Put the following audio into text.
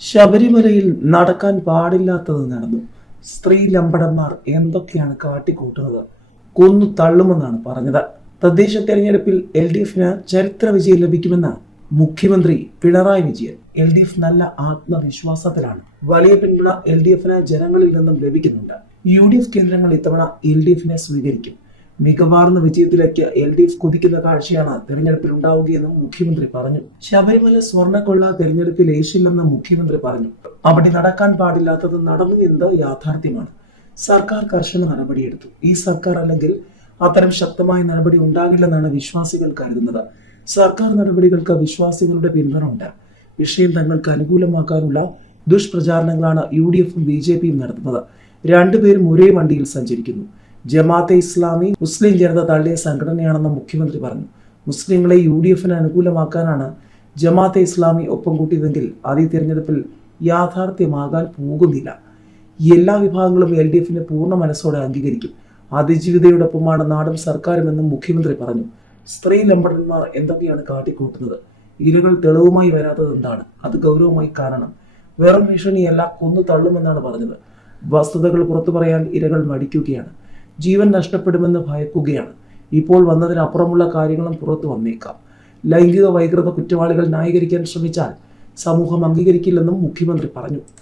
ശബരിമലയിൽ നടക്കാൻ പാടില്ലാത്തത് നടന്നു. സ്ത്രീ ലമ്പടന്മാർ എന്തൊക്കെയാണ് കാട്ടിക്കൂട്ടുന്നത്? കൊന്നു തള്ളുമെന്നാണ് പറഞ്ഞത്. തദ്ദേശ തെരഞ്ഞെടുപ്പിൽ എൽ ഡി എഫിന് ചരിത്ര വിജയം ലഭിക്കുമെന്ന് മുഖ്യമന്ത്രി Pinarayi Vijayan. L D F നല്ല ആത്മവിശ്വാസത്തിലാണ്. വലിയ പിന്തുണ എൽ ഡി എഫിന് ജനങ്ങളിൽ നിന്നും ലഭിക്കുന്നുണ്ട്. യു ഡി എഫ് കേന്ദ്രങ്ങൾ ഇത്തവണ എൽ ഡി എഫിനെ സ്വീകരിക്കും. മികവാർന്ന വിജയത്തിലേക്ക് എൽ ഡി എഫ് കുതിക്കുന്ന കാഴ്ചയാണ് തെരഞ്ഞെടുപ്പിൽ ഉണ്ടാവുകയെന്നും മുഖ്യമന്ത്രി പറഞ്ഞു. ശബരിമല സ്വർണക്കൊള്ള തെരഞ്ഞെടുപ്പിൽ ഏശില്ലെന്ന് മുഖ്യമന്ത്രി പറഞ്ഞു. അവിടെ നടക്കാൻ പാടില്ലാത്തത് നടന്നു എന്നത് യാഥാർത്ഥ്യമാണ്. സർക്കാർ കർശന നടപടിയെടുത്തു. ഈ സർക്കാർ അല്ലെങ്കിൽ അത്തരം ശക്തമായ നടപടി ഉണ്ടാകില്ലെന്നാണ് വിശ്വാസികൾ കരുതുന്നത്. സർക്കാർ നടപടികൾക്ക് വിശ്വാസികളുടെ പിന്തുണ ഉണ്ട് വിഷയം തങ്ങൾക്ക് അനുകൂലമാക്കാനുള്ള ദുഷ്പ്രചാരണങ്ങളാണ് യു ഡി എഫും ബി ജെ പിയും നടത്തുന്നത്. രണ്ടുപേരും ഒരേ വണ്ടിയിൽ സഞ്ചരിക്കുന്നു. ജമാഅത്തെ ഇസ്ലാമി മുസ്ലിം ജനത തള്ളിയ സംഘടനയാണെന്ന് മുഖ്യമന്ത്രി പറഞ്ഞു. മുസ്ലിങ്ങളെ യു ഡി എഫിന് അനുകൂലമാക്കാനാണ് ജമാഅത്തെ ഇസ്ലാമി ഒപ്പം കൂട്ടിയതെങ്കിൽ ആദ്യ തിരഞ്ഞെടുപ്പിൽ യാഥാർത്ഥ്യമാകാൻ പോകുന്നില്ല. എല്ലാ വിഭാഗങ്ങളും എൽ ഡി എഫിനെ പൂർണ മനസ്സോടെ അംഗീകരിക്കും. അതിജീവിതയോടൊപ്പമാണ് നാടും സർക്കാരുമെന്നും മുഖ്യമന്ത്രി പറഞ്ഞു. സ്ത്രീ ലംബടന്മാർ എന്തൊക്കെയാണ് കാട്ടിക്കൂട്ടുന്നത്? ഇരകൾ തെളിവുമായി വരാത്തത് എന്താണ്? അത് ഗൗരവമായി കാരണം വെറും ഭീഷണിയല്ല കൊന്നു തള്ളുമെന്നാണ് പറഞ്ഞത്. വസ്തുതകൾ പുറത്തു പറയാൻ ഇരകൾ മടിക്കുകയാണ്. ജീവൻ നഷ്ടപ്പെടുമെന്ന് ഭയക്കുകയാണ്. ഇപ്പോൾ വന്നതിനപ്പുറമുള്ള കാര്യങ്ങളും പുറത്തു വന്നേക്കാം. ലൈംഗിക വൈകൃത കുറ്റവാളികൾ ന്യായീകരിക്കാൻ ശ്രമിച്ചാൽ സമൂഹം അംഗീകരിക്കില്ലെന്നും മുഖ്യമന്ത്രി പറഞ്ഞു.